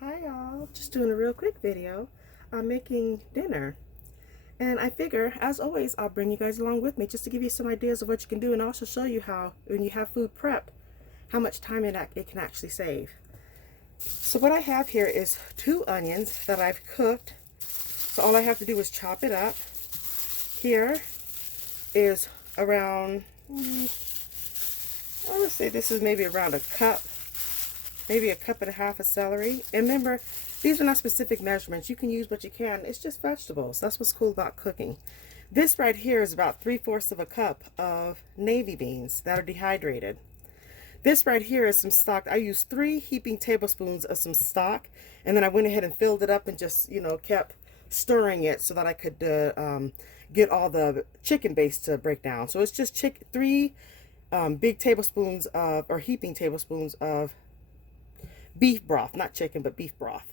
Hi y'all, just doing a real quick video. I'm making dinner, and I figure, as always, I'll bring you guys along with me just to give you some ideas of what you can do and also show you how, when you have food prep, how much time it can actually save. So what I have here is 2 onions that I've cooked. So all I have to do is chop it up. Here is around, I would say this is maybe around a cup, maybe a cup and a half of celery. And remember, these are not specific measurements. You can use what you can. It's just vegetables. That's what's cool about cooking. This right here is about 3/4 of a cup of navy beans that are dehydrated. This right here is some stock. I used 3 heaping tablespoons of some stock, and then I went ahead and filled it up and just, kept stirring it so that I could get all the chicken base to break down. So it's just 3 big tablespoons of, or heaping tablespoons of beef broth, not chicken, but beef broth,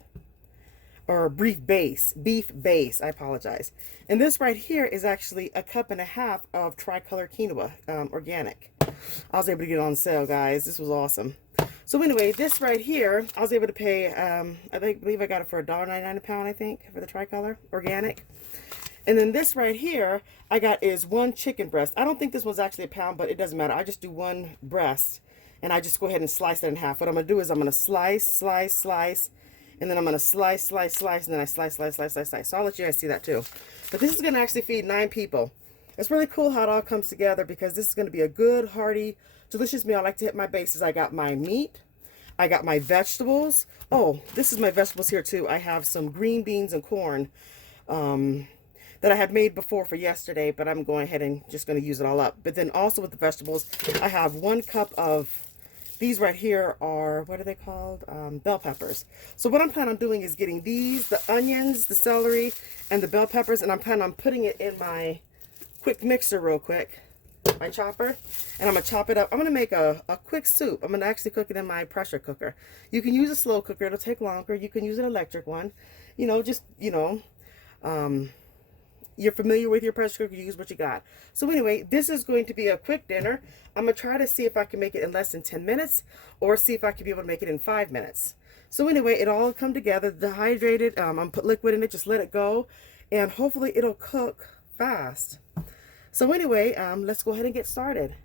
or beef base, I apologize. And this right here is actually a cup and a half of tricolor quinoa, organic. I was able to get it on sale, guys. This was awesome. So anyway, this right here, I was able to pay, I believe I got it for $1.99 a pound, I think, for the tricolor organic. And then this right here, I got is 1 chicken breast. I don't think this was actually a pound, but it doesn't matter. I just do 1 breast, and I just go ahead and slice it in half. What I'm going to do is I'm going to slice, and then I'm going to slice, and then I slice. So I'll let you guys see that too. But this is going to actually feed 9 people. It's really cool how it all comes together because this is going to be a good, hearty, delicious meal. I like to hit my bases. I got my meat. I got my vegetables. Oh, this is my vegetables here too. I have some green beans and corn that I had made before for yesterday, but I'm going ahead and just going to use it all up. But then also with the vegetables, I have 1 cup of, these right here are, what are they called? Bell peppers. So what I'm planning on doing is getting these, the onions, the celery, and the bell peppers, and I'm planning on putting it in my quick mixer real quick, my chopper, and I'm going to chop it up. I'm going to make a quick soup. I'm going to actually cook it in my pressure cooker. You can use a slow cooker. It'll take longer. You can use an electric one. You're familiar with your pressure cooker, you use what you got. So anyway, this is going to be a quick dinner. I'm going to try to see if I can make it in less than 10 minutes or see if I can be able to make it in 5 minutes. So anyway, it all come together, dehydrated. I'm going to put liquid in it, just let it go, and hopefully it'll cook fast. So anyway, let's go ahead and get started.